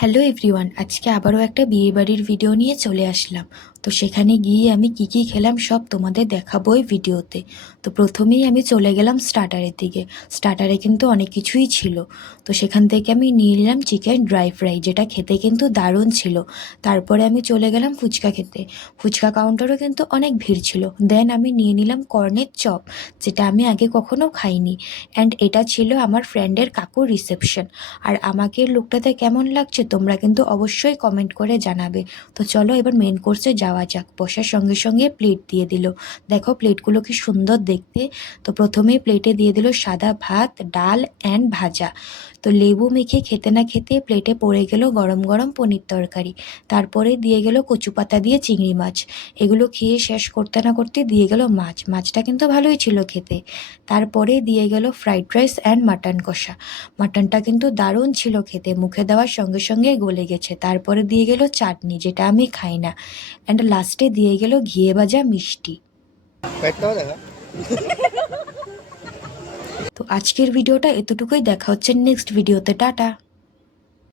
Hello everyone, আজকে আবারও একটা বিয়েবাড়ির ভিডিও নিয়ে চলে আসলাম। তো সেখানে গিয়ে আমি কি কি খেলাম সব তোমাদের দেখাবো এই ভিডিওতে। তো প্রথমেই আমি চলে গেলাম স্টার্টারের দিকে। স্টার্টারে কিন্তু অনেক কিছুই ছিল। তো সেখান থেকে আমি নিয়ে নিলাম চিকেন ড্রাই ফ্রাই, যেটা খেতে কিন্তু দারুণ ছিল। তারপরে আমি চলে গেলাম ফুচকা খেতে। ফুচকা কাউন্টারও কিন্তু অনেক ভিড় ছিল। দেন আমি নিয়ে নিলাম কর্নের চপ, যেটা আমি আগে কখনো খাইনি। অ্যান্ড এটা ছিল আমার ফ্রেন্ডের কাকুর রিসেপশন। আর আমাকে লুকটাতে কেমন লাগছে তোমরা কিন্তু অবশ্যই কমেন্ট করে জানাবে। তো চলো এবার মেন কোর্সে যাওয়া যাক। বসার সঙ্গে সঙ্গে প্লেট দিয়ে দিল। দেখো প্লেটগুলো কি সুন্দর দেখতে। তো প্রথমেই প্লেটে দিয়ে দিল সাদা ভাত, ডাল অ্যান্ড ভাজা। তো লেবু মেখে খেতে না খেতে প্লেটে পড়ে গেল গরম গরম পনির তরকারি। তারপরে দিয়ে গেল কচু পাতা দিয়ে চিংড়ি মাছ। এগুলো খেয়ে শেষ করতে না করতে দিয়ে গেল মাছ। মাছটা কিন্তু ভালোই ছিল খেতে। তারপরে দিয়ে গেল ফ্রাইড রাইস অ্যান্ড মাটন কষা। মাটনটা কিন্তু দারুণ ছিল খেতে, মুখে দেওয়ার সঙ্গে সঙ্গে গলে গেছে। তারপরে দিয়ে গেল চাটনি, যেটা আমি খাই না। অ্যান্ড লাস্টে দিয়ে গেল ঘিয়ে ভাজা মিষ্টি। তো আজকের ভিডিওটা এতটুকুই। দেখা হচ্ছে নেক্সট ভিডিওতে। টাটা।